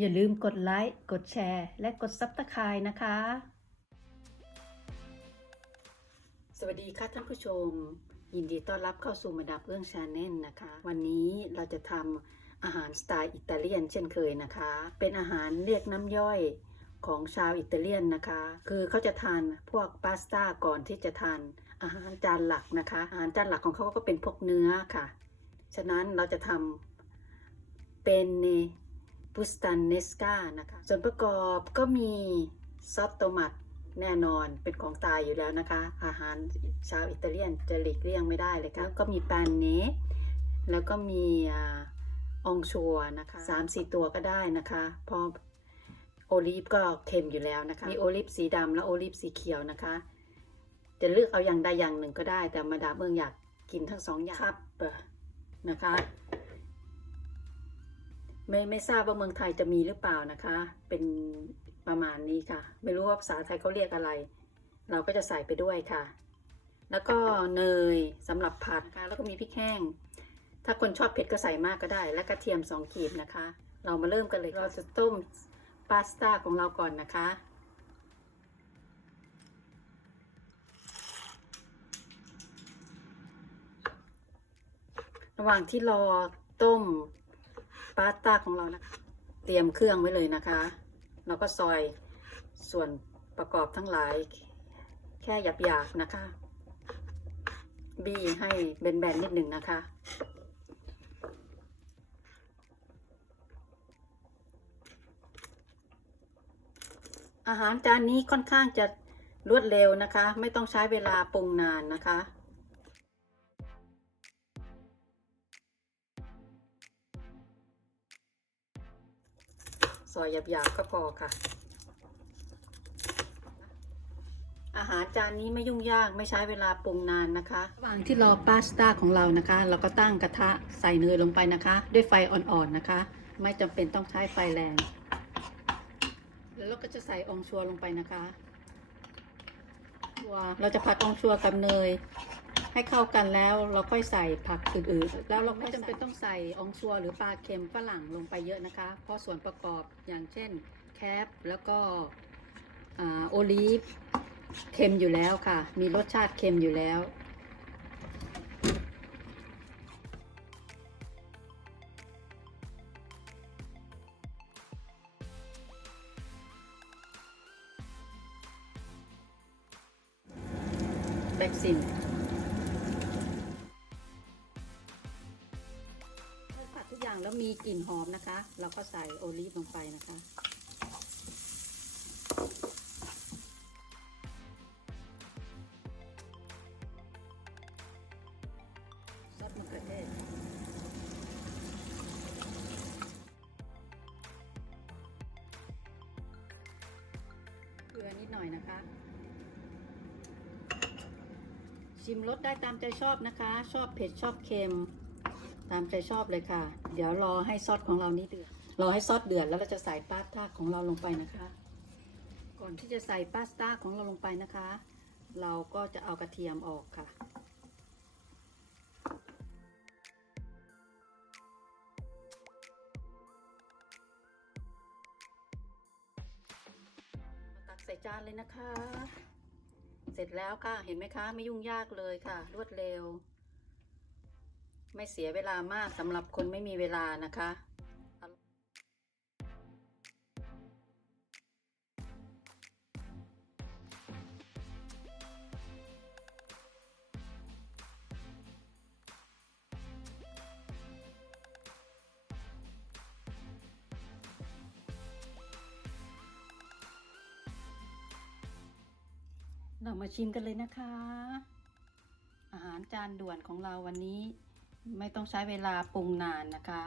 อย่าลืมกดไลค์ กดแชร์ และกดซับสไครต์นะคะ สวัสดีค่ะท่านผู้ชม ยินดีต้อนรับเข้าสู่มาดับเอื้องชาแนลนะคะ วันนี้เราจะทำอาหารสไตล์อิตาเลียนเช่นเคยนะคะ เป็นอาหารเรียกน้ำย่อยของชาวอิตาเลียนนะคะ คือเขาจะทานพวกพาสต้าก่อนที่จะทานอาหารจานหลักนะคะ อาหารจานหลักของเขาก็เป็นพวกเนื้อค่ะ ฉะนั้นเราจะทำเป็น บุสตันเนสกานะคะ ส่วนประกอบก็มีซอสโตมัตแน่นอนเป็นของตายอยู่แล้วนะคะ อาหารชาวอิตาเลียนจะหลีกเลี่ยงไม่ได้เลยค่ะก็มีแปนเนแล้วก็มีอาองชัวนะคะสามสี่ตัวก็ได้นะคะเพอโอลีฟก็เค็มอยู่แล้วนะคะ มีโอลีฟสีดำและโอลีฟสีเขียวนะคะ จะเลือกเอาอย่างใดอย่างหนึ่งก็ได้ แต่มาดามเมืองอยากกินทั้งสองอย่างครับนะคะ ไม่ไม่ทราบว่าเมืองไทยจะมีหรือเปล่านะคะ เป็นประมาณนี้ค่ะ ไม่รู้ว่าภาษาไทยเขาเรียกอะไร เราก็จะใส่ไปด้วยค่ะ แล้วก็เนยสำหรับผัดนะคะแล้วก็มีพริกแห้ง ถ้าคนชอบเผ็ดก็ใส่มากก็ได้ และกระเทียมสองขีดนะคะ เรามาเริ่มกันเลยเราจะต้มพาสต้าของเราก่อนนะคะระหว่างที่รอต้ม พาสต้าของเรานะคะเตรียมเครื่องไว้เลยนะคะ เราก็ซอยส่วนประกอบทั้งหลาย แค่หยาบๆนะคะบี้ให้แบนๆนิดหนึ่งนะคะ อาหารจานนี้ค่อนข้างจะรวดเร็วนะคะ ไม่ต้องใช้เวลาปรุงนานนะคะ อยหยาบๆก็พอค่ะ อาหารจานนี้ไม่ยุ่งยากไม่ใช้เวลาปรุงนานนะคะระหว่างที่รอพาสต้าของเรานะคะ เราก็ตั้งกระทะใส่เนยลงไปนะคะ ด้วยไฟอ่อนๆนะคะ ไม่จำเป็นต้องใช้ไฟแรง แล้วเราก็จะใส่องชัวลงไปนะคะชัวเราจะผัดองชัวกับเนย ให้เข้ากันแล้วเราค่อยใส่ผักอื่นๆ แล้วเราไม่จำเป็นต้องใส่องชัวหรือปลาเค็มฝรั่งลงไปเยอะนะคะ เพราะส่วนประกอบอย่างเช่นแคปแล้วก็อโอลีฟเค็มอยู่แล้วค่ะ มีรสชาติเค็มอยู่แล้วแบ็กซิน กลิ่นหอมนะคะ เราก็ใส่โอลีฟลงไปนะคะ ซอสมะเขือเทศเกลือนิดหน่อยนะคะ ชิมรสได้ตามใจชอบนะคะ ชอบเผ็ดชอบเค็ม ตามใจชอบเลยค่ะ เดี๋ยวรอให้ซอสของเรานี้เดือด รอให้ซอสเดือดแล้วเราจะใส่พาสต้าของเราลงไปนะคะ ก่อนที่จะใส่พาสต้าของเราลงไปนะคะ เราก็จะเอากระเทียมออกค่ะตักใส่จานเลยนะคะ เสร็จแล้วค่ะ เห็นไหมคะ ไม่ยุ่งยากเลยค่ะ รวดเร็ว ไม่เสียเวลามากสำหรับคนไม่มีเวลานะคะเรามาชิมกันเลยนะคะ อาหารจานด่วนของเราวันนี้ ไม่ต้องใช้เวลาปรุงนานนะคะ